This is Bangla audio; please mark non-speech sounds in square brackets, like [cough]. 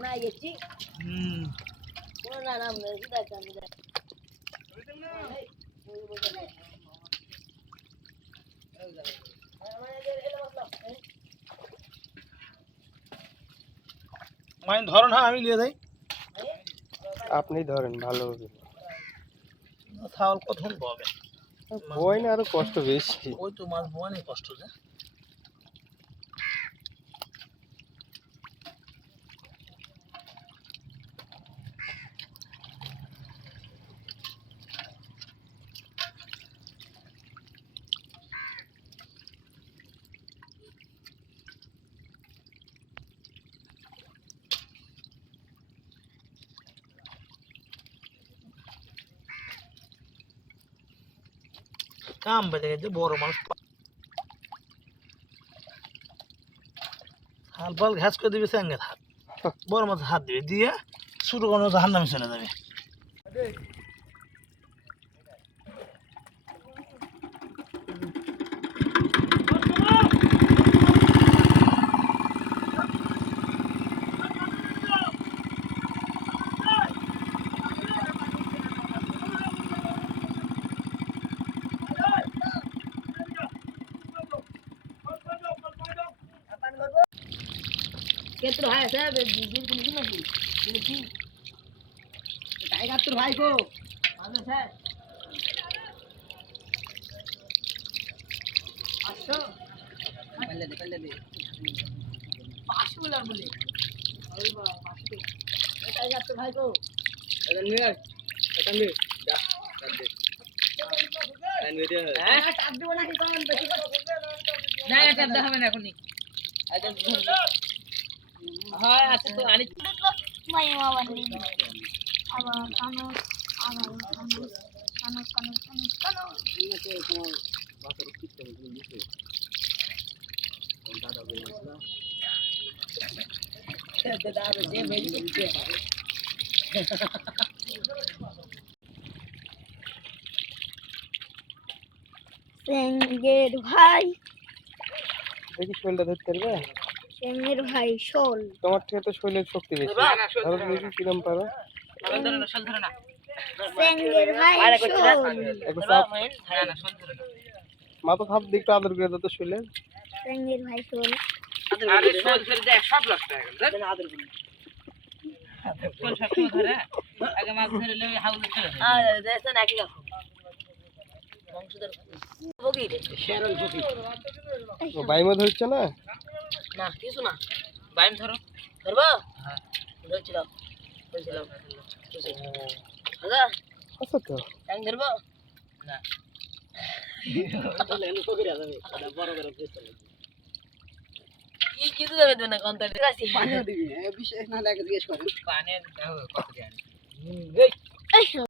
না গেছি হুম কোনো না নাম নেই সিধা চান মাইন ধরো না আমি নিয়ে যাই আপনি ধরেন ভালো হবে ছাগল কতক্ষণ পাবে বই না আরও কষ্ট বেশি ওই তো মাছ বোয়া নেই কষ্ট যে কাম বেঁধে গেছে বড় মানুষ হাল পাল ঘাস করে দিবে সঙ্গে হাত। বড় মাছ হাত দিবে, দিয়ে শুরু কোনো জাহান নামে চলে যাবে। কেতর ভাই আছে দিন দিন নাকি দিন কি? টাইগার তোর ভাই গো। ভালো স্যার আসো পাল্লে দে পাল্লে দে পাঁচশো বলে বলে পাঁচশো। টাইগার তোর ভাই গো। এখন নিয়ে এখন নিয়ে যা দে। হ্যাঁ টাপ দেবো নাকি তখন? বেশি করে না না টাপ দেওয়া হবে না এখনই হয় তো ভাই শোল তোমার থেকে তো শৈলের শক্তি বেশি। ধরো দেখি কিরম পারো? শোল মাথা থাপ দিয়ে একটু আদর করে দাও তো সেঙ্গের ভাই শোল আর দেখছেন একই রকম। বংশধর ফকির শেরল ফকির ও বাইমা ধরছে না? না কিছু না। বাইম ধরো। ধরবো? ধরছিলাম ধরছিলাম আচ্ছা। তো। ট্যাং ধরবো? না। [laughs] কিছু দেবে তো না কন্টাক্ট আছে পানি দিবি বিশেষ না লাগে জিজ্ঞেস করে পানি কত দেন এই। শোল